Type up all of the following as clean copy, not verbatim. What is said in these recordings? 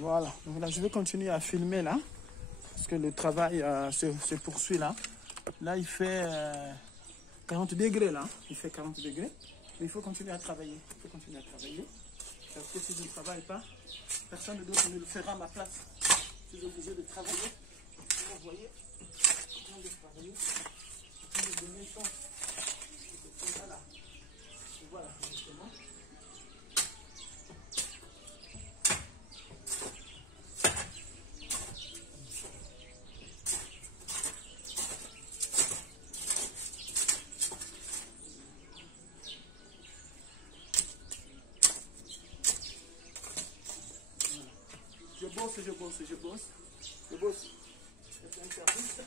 Voilà, donc là je vais continuer à filmer là, parce que le travail se poursuit là. Là il fait 40 degrés là, il fait 40 degrés, mais il faut continuer à travailler, parce que si je ne travaille pas, personne d'autre ne le fera à ma place. Je suis obligé de travailler, vous voyez, en train de travailler, en train de donner chance. Voilà, voilà, justement. Je bosse. Je fais un service.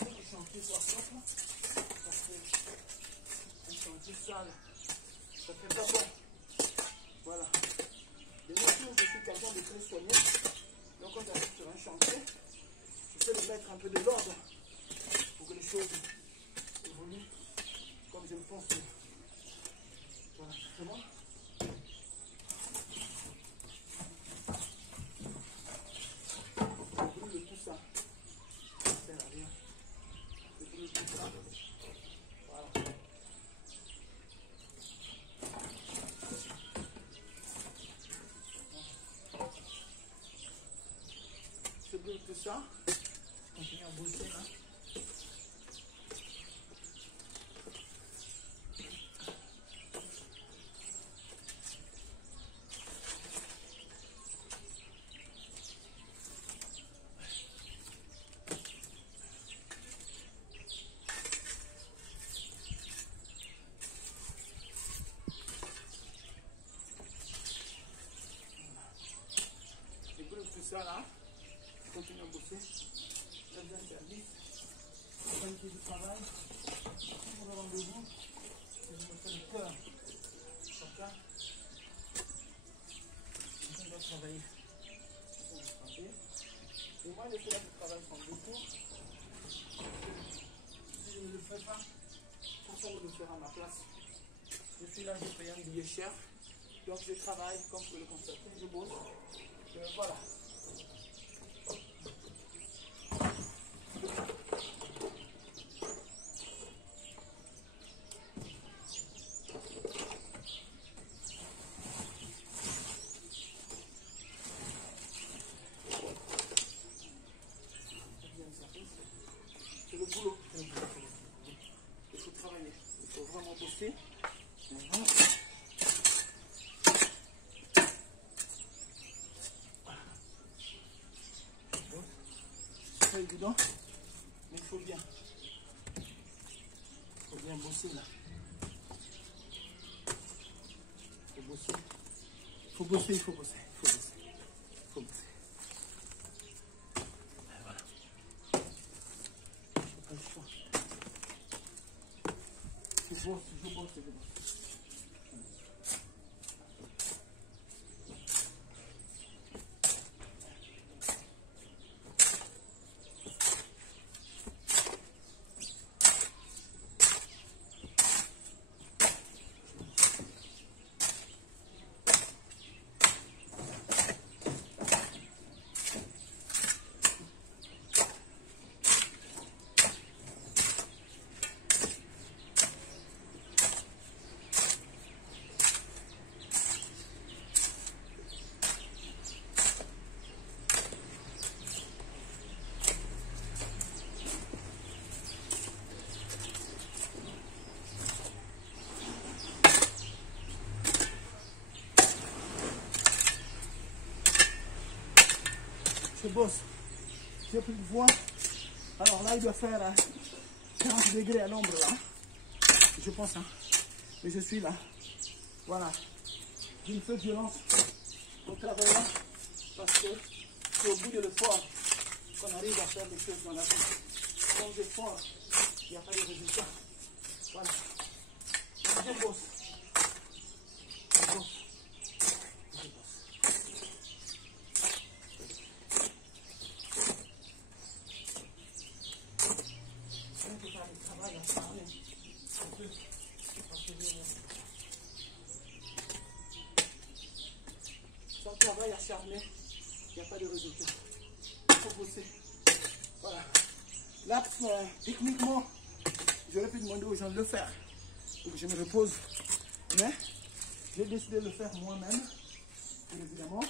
Le chantier soit propre, parce que un chantier sale, ça fait pas bon. Voilà. De nos jours, je suis quelqu'un de très soigné. Donc quand j'arrive sur un chantier, j'essaie de mettre un peu de l'ordre pour que les choses évoluent comme je le pense. Voilà, c'est bon. Je brûle tout ça. Ça ne sert à rien. Je brûle tout ça. Voilà. Je brûle tout ça. Je continue à bosser là. Ça là, je continue à bosser. Là, j'ai un service, la qualité du travail, pour le rendez-vous, je me fais le cœur. Chacun, on doit travailler. Et moi, les collègues de travail sont beaucoup. Si je ne le fais pas, personne ne le fera à ma place. Je suis là, je paye un billet cher. Donc je travaille, comme vous le constatez, je bosse. Voilà. C'est le boulot. Il faut travailler. Il faut vraiment bosser. C'est pas évident, mais il faut bien. Il faut bien bosser là. Il faut bosser. Il faut bosser, il faut bosser. Il faut bosser. Il faut bosser. Et voilà. Pas le choix. Je bosse, je bosse, je bosse. Je bosse. J'ai plus de voix. Alors là, il doit faire 40 degrés à l'ombre là. Je pense. Hein. Mais je suis là. Voilà. Je me fais violence au travail là. Parce que c'est au bout de l'effort qu'on arrive à faire des choses dans la vie. Sans effort, il n'y a pas de résultat. Voilà. Donc, je bosse. Je bosse. travail acharné, il n'y a pas de résultat. Il faut bosser. Voilà. Là, techniquement, j'aurais pu demander aux gens de le faire pour que je me repose. Mais j'ai décidé de le faire moi-même. Et évidemment,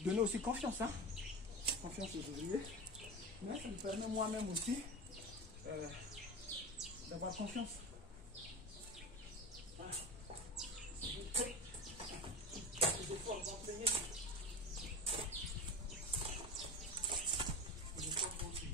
donner aussi confiance. Hein? Confiance aux ouvriers. Mais ça me permet moi-même aussi d'avoir confiance. Voilà. Les efforts vont payer. Les efforts vont payer.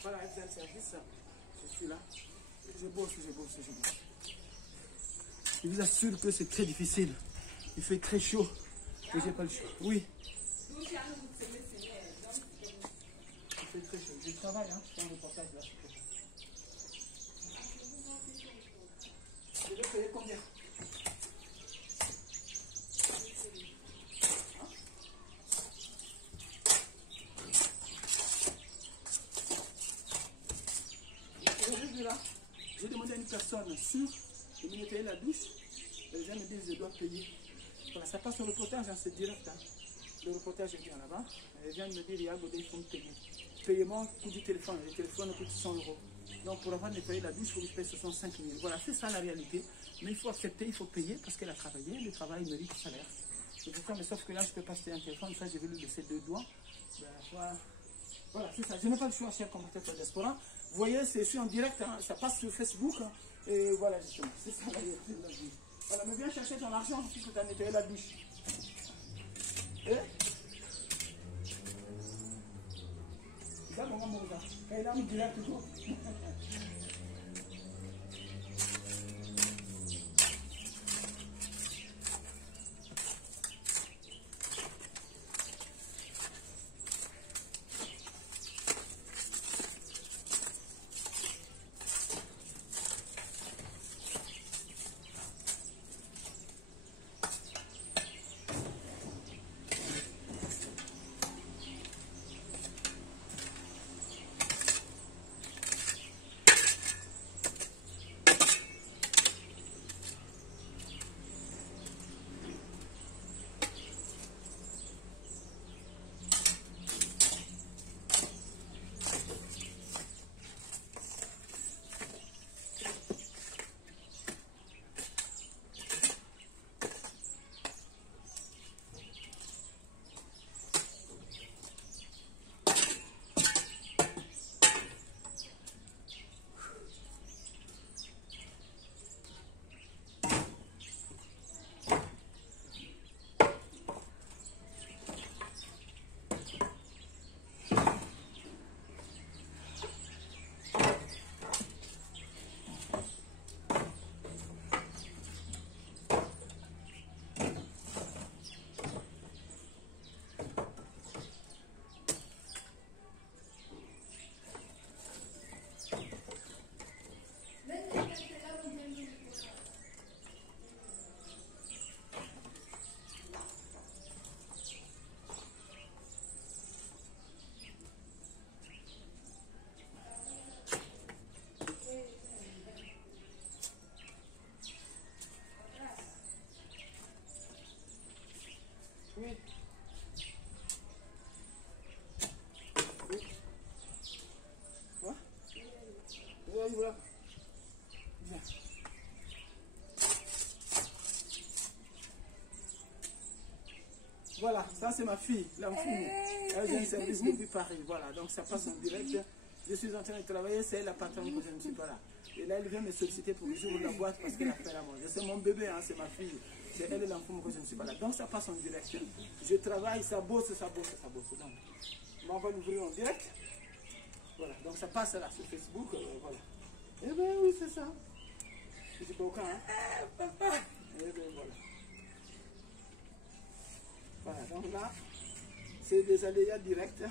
Voilà, excellent service. Je suis là. Je bosse. Je vous assure que c'est très difficile. Il fait très chaud. Et j'ai pas le choix. Oui. Il fait très chaud. Je travaille, hein. Je fais un reportage là. Je vais payer combien? J'ai demandé à une personne sûre de me payer la douche. Les gens me disent que je dois payer. Voilà, ça passe au reportage, hein, c'est direct. Hein. Le reportage est bien là-bas. Les gens me disent il y a il faut me payer. Paiement coûte du téléphone. Le téléphone coûte 100 €. Donc pour avoir nettoyé la douche, il faut que je paye 65 000. Voilà, c'est ça la réalité. Mais il faut accepter, il faut payer parce qu'elle a travaillé. Le travail mérite le salaire. C'est pour ça, mais sauf que là, je ne peux pas payer un téléphone. Ça, je vais lui laisser 2 doigts. Ben, voilà, c'est ça. Je n'ai pas le choix, cher commentateur de Diaspora. Vous voyez, je suis en direct, hein, ça passe sur Facebook. Hein, et voilà, justement, c'est ça la réalité de la vie. Voilà, mais viens chercher ton argent puisque tu as nettoyé la douche. Et ça, mon amour, là. Et là, on direct toujours. Oui. Oui. Quoi? Oui, voilà. Bien. Voilà, ça c'est ma fille, la fille. Elle vient de service depuis Paris. Voilà, donc ça passe en direct. Je suis en train de travailler, c'est elle la patronne que je ne suis pas là. Et là, elle vient me solliciter pour que j'ouvre la boîte parce qu'elle a fait la manger. C'est mon bébé, hein, c'est ma fille. C'est elle et l'enfant que je ne suis pas là. Donc ça passe en direct. Je travaille, ça bosse, ça bosse, ça bosse. Donc, on va l'ouvrir en direct. Voilà, donc ça passe là sur Facebook. Voilà. Eh bien oui, c'est ça. Je dis pas aucun, hein. Papa. Eh bien voilà. Voilà, donc là, c'est des aléas directs.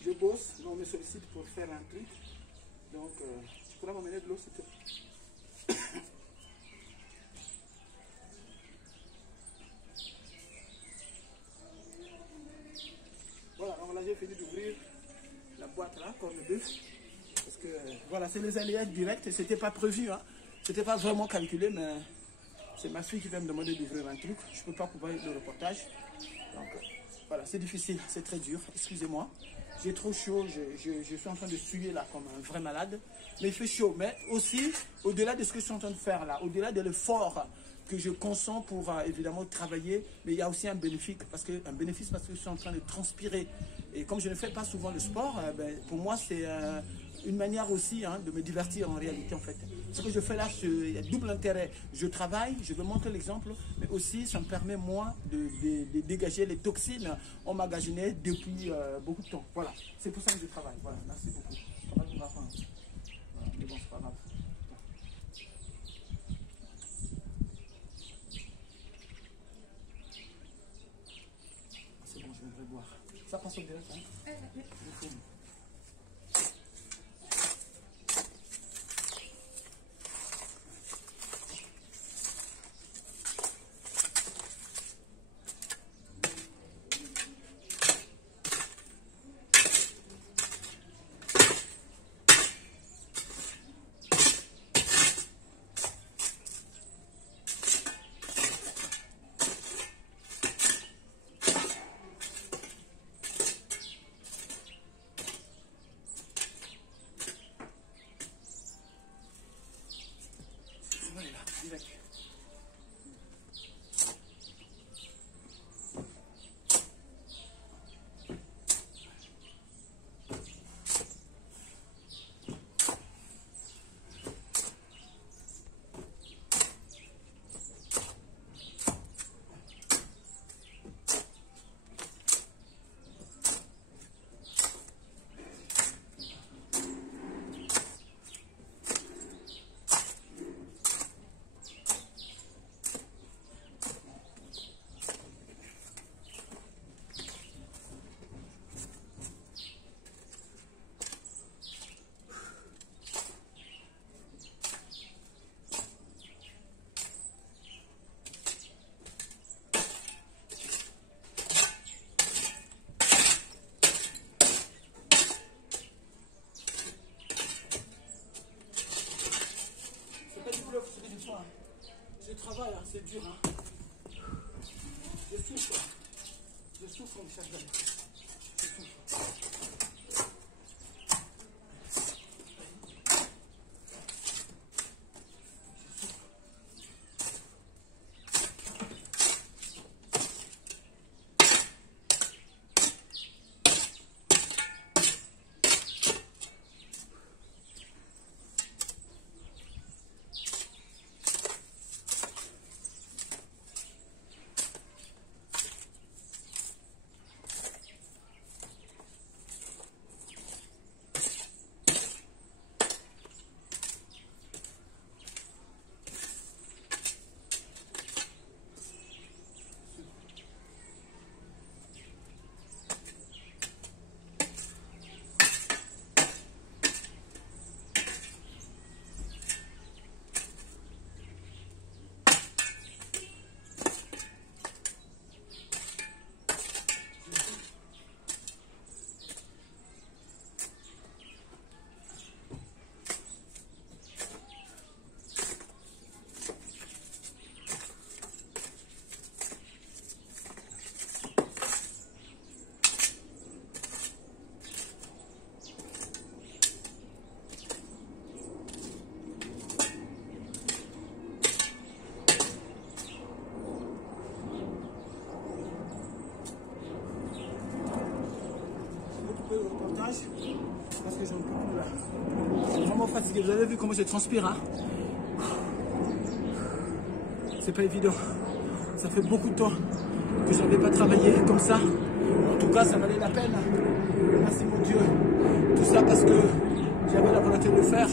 Je bosse, on me sollicite pour faire un truc. Donc, tu pourras m'emmener de l'eau, s'il te plaît. Voilà, donc là j'ai fini d'ouvrir la boîte là, comme le bœuf. Parce que voilà, c'est les aléas directs, c'était pas prévu, hein. C'était pas vraiment calculé, mais c'est ma fille qui vient me demander d'ouvrir un truc. Je peux pas couper le reportage. Donc voilà, c'est difficile, c'est très dur, excusez-moi. J'ai trop chaud, je suis en train de suer là comme un vrai malade. Mais il fait chaud, mais aussi, au-delà de ce que je suis en train de faire là, au-delà de l'effort que je consens pour évidemment travailler, mais il y a aussi un bénéfice parce que je suis en train de transpirer. Et comme je ne fais pas souvent le sport, pour moi c'est une manière aussi, hein, de me divertir en réalité en fait. Ce que je fais là, il y a double intérêt. Je travaille, je veux montrer l'exemple, mais aussi ça me permet moi de dégager les toxines emmagasinées depuis beaucoup de temps. Voilà, c'est pour ça que je travaille. Voilà, merci beaucoup. Voilà, mais bon, c'est pas grave. C'est bon, je viendrai boire. Ça passe au direct, hein? Je filme. Voilà, direct. Je travaille, hein, c'est dur. Hein. Je souffre comme chaque année. Je souffre. Le reportage parce que j'en peux plus là. Je suis vraiment fatigué. Vous avez vu comment je transpire, hein? C'est pas évident. Ça fait beaucoup de temps que je n'avais pas travaillé comme ça. En tout cas, ça valait la peine. Merci mon Dieu. Tout ça parce que j'avais la volonté de le faire.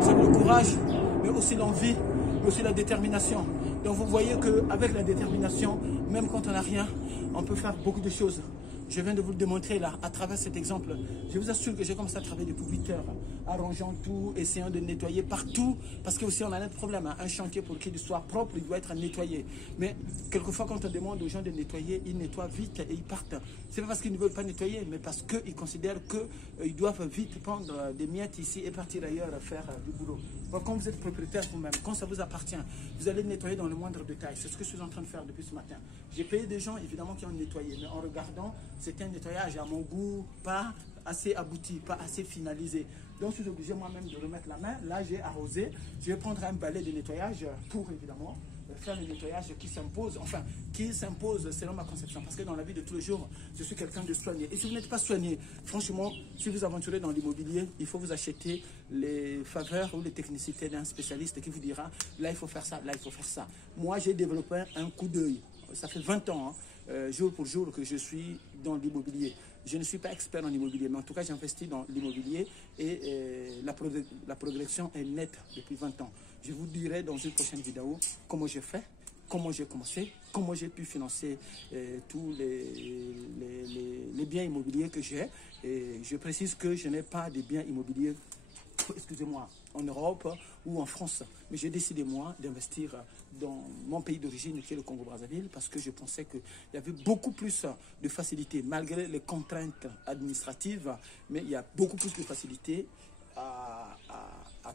J'avais le courage, mais aussi l'envie, mais aussi la détermination. Donc vous voyez qu'avec la détermination, même quand on n'a rien, on peut faire beaucoup de choses. Je viens de vous le démontrer là, à travers cet exemple. Je vous assure que j'ai commencé à travailler depuis 8 heures, arrangeant tout, essayant de nettoyer partout, parce que aussi on a un problème, hein. Un chantier pour qu'il soit propre, il doit être nettoyé. Mais quelquefois quand on demande aux gens de nettoyer, ils nettoient vite et ils partent. C'est pas parce qu'ils ne veulent pas nettoyer, mais parce qu'ils considèrent qu'ils doivent vite prendre des miettes ici et partir ailleurs faire du boulot. Donc, quand vous êtes propriétaire vous-même, quand ça vous appartient, vous allez nettoyer dans le moindre détail. C'est ce que je suis en train de faire depuis ce matin. J'ai payé des gens évidemment qui ont nettoyé, mais en regardant, c'était un nettoyage à mon goût, pas assez abouti, pas assez finalisé. Donc je suis obligé moi-même de remettre la main. Là j'ai arrosé, je vais prendre un balai de nettoyage pour évidemment faire le nettoyage qui s'impose, enfin qui s'impose selon ma conception, parce que dans la vie de tous les jours, je suis quelqu'un de soigné. Et si vous n'êtes pas soigné, franchement, si vous aventurez dans l'immobilier, il faut vous acheter les faveurs ou les technicités d'un spécialiste qui vous dira, là il faut faire ça, là il faut faire ça. Moi j'ai développé un coup d'œil, ça fait 20 ans, hein, jour pour jour que je suis dans l'immobilier. Je ne suis pas expert en immobilier, mais en tout cas j'investis dans l'immobilier et la progression est nette depuis 20 ans. Je vous dirai dans une prochaine vidéo comment j'ai fait, comment j'ai commencé, comment j'ai pu financer tous les biens immobiliers que j'ai. Et je précise que je n'ai pas de biens immobiliers, excusez-moi, en Europe ou en France. Mais j'ai décidé, moi, d'investir dans mon pays d'origine, qui est le Congo-Brazzaville, parce que je pensais qu'il y avait beaucoup plus de facilité, malgré les contraintes administratives, mais il y a beaucoup plus de facilité à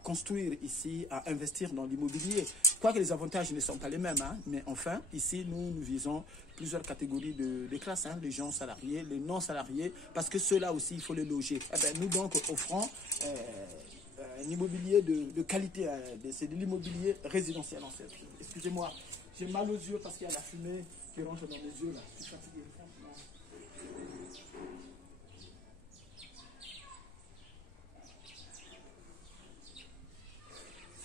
construire ici, à investir dans l'immobilier. Quoique les avantages ne sont pas les mêmes, hein, mais enfin, ici, nous visons plusieurs catégories de classes, hein, les gens salariés, les non-salariés, parce que ceux-là aussi, il faut les loger. Eh bien, nous, donc, offrons un immobilier de qualité, c'est de l'immobilier résidentiel, en fait. Excusez-moi, j'ai mal aux yeux parce qu'il y a la fumée qui rentre dans mes yeux, là. Je suis fatigué, franchement.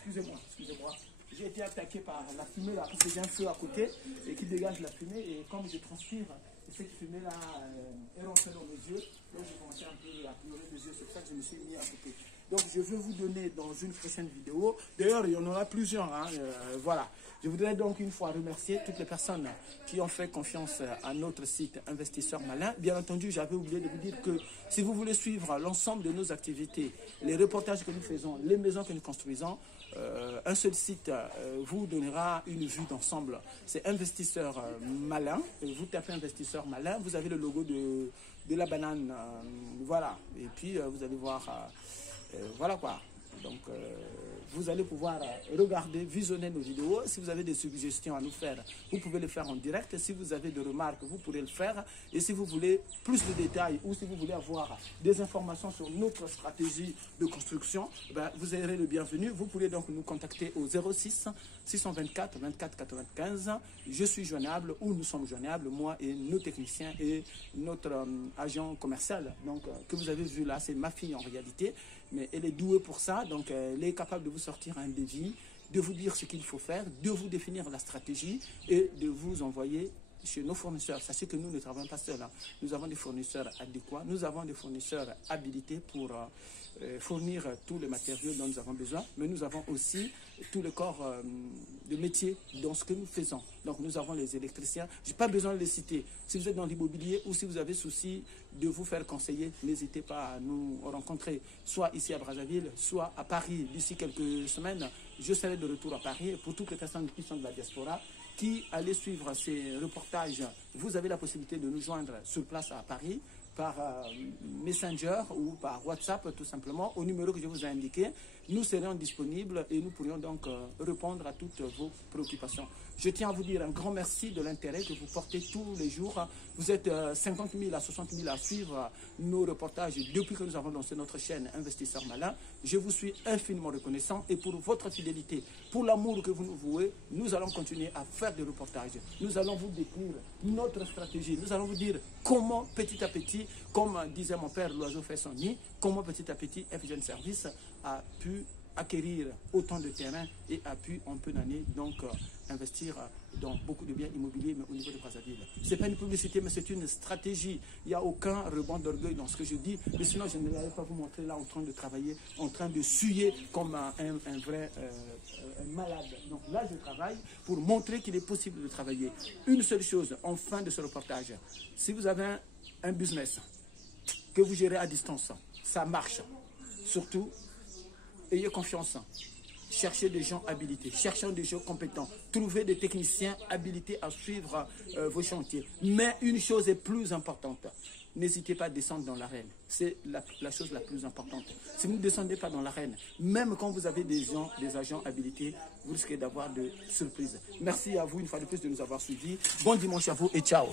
Excusez-moi. J'ai été attaqué par la fumée là, parce que j'ai un feu à côté et qui dégage la fumée. Et comme je transpire, cette fumée là est rentrée dans mes yeux. Donc j'ai commencé un peu à pleurer les yeux. C'est pour ça que je me suis mis à côté. Donc je vais vous donner dans une prochaine vidéo. D'ailleurs, il y en aura plusieurs. Hein, voilà. Je voudrais donc une fois remercier toutes les personnes qui ont fait confiance à notre site Investisseurs Malins. Bien entendu, j'avais oublié de vous dire que si vous voulez suivre l'ensemble de nos activités, les reportages que nous faisons, les maisons que nous construisons, un seul site vous donnera une vue d'ensemble. C'est Investisseurs Malins. Vous tapez Investisseurs Malins, vous avez le logo de la banane. Voilà. Et puis, vous allez voir... voilà quoi. Donc, vous allez pouvoir regarder, visionner nos vidéos. Si vous avez des suggestions à nous faire, vous pouvez le faire en direct. Si vous avez des remarques, vous pourrez le faire. Et si vous voulez plus de détails ou si vous voulez avoir des informations sur notre stratégie de construction, ben, vous serez le bienvenu. Vous pourrez donc nous contacter au 06 624 24 95. Je suis joignable ou nous sommes joignables, moi et nos techniciens et notre agent commercial. Donc, que vous avez vu là, c'est ma fille en réalité. Mais elle est douée pour ça, donc elle est capable de vous sortir un devis, de vous dire ce qu'il faut faire, de vous définir la stratégie et de vous envoyer chez nos fournisseurs. Sachez que nous ne travaillons pas seuls, hein. Nous avons des fournisseurs adéquats, nous avons des fournisseurs habilités pour fournir tous les matériaux dont nous avons besoin, mais nous avons aussi tout le corps de métier dans ce que nous faisons. Donc nous avons les électriciens, je n'ai pas besoin de les citer. Si vous êtes dans l'immobilier ou si vous avez souci de vous faire conseiller, n'hésitez pas à nous rencontrer, soit ici à Brazzaville, soit à Paris. D'ici quelques semaines, je serai de retour à Paris. Pour toutes les personnes qui sont de la diaspora, qui allez suivre ces reportages, vous avez la possibilité de nous joindre sur place à Paris par Messenger ou par WhatsApp tout simplement au numéro que je vous ai indiqué. Nous serons disponibles et nous pourrions donc répondre à toutes vos préoccupations. Je tiens à vous dire un grand merci de l'intérêt que vous portez tous les jours. Vous êtes 50 000 à 60 000 à suivre nos reportages depuis que nous avons lancé notre chaîne Investisseurs Malins. Je vous suis infiniment reconnaissant et pour votre fidélité, pour l'amour que vous nous vouez, nous allons continuer à faire des reportages. Nous allons vous décrire notre notre stratégie. Nous allons vous dire comment petit à petit, comme disait mon père, l'oiseau fait son nid, comment petit à petit FGN Service a pu acquérir autant de terrain et a pu en peu d'années donc investir dans beaucoup de biens immobiliers, mais au niveau de Brazzaville. Ce n'est pas une publicité, mais c'est une stratégie. Il n'y a aucun rebond d'orgueil dans ce que je dis, mais sinon je ne l'allais pas vous montrer là en train de travailler, en train de suer comme un vrai malade. Donc là, je travaille pour montrer qu'il est possible de travailler. Une seule chose, en fin de ce reportage, si vous avez un business que vous gérez à distance, ça marche. Surtout, ayez confiance. Cherchez des gens habilités, cherchez des gens compétents, trouvez des techniciens habilités à suivre vos chantiers. Mais une chose est plus importante, n'hésitez pas à descendre dans l'arène. C'est la chose la plus importante. Si vous ne descendez pas dans l'arène, même quand vous avez des agents habilités, vous risquez d'avoir de surprises. Merci à vous une fois de plus de nous avoir suivis. Bon dimanche à vous et ciao.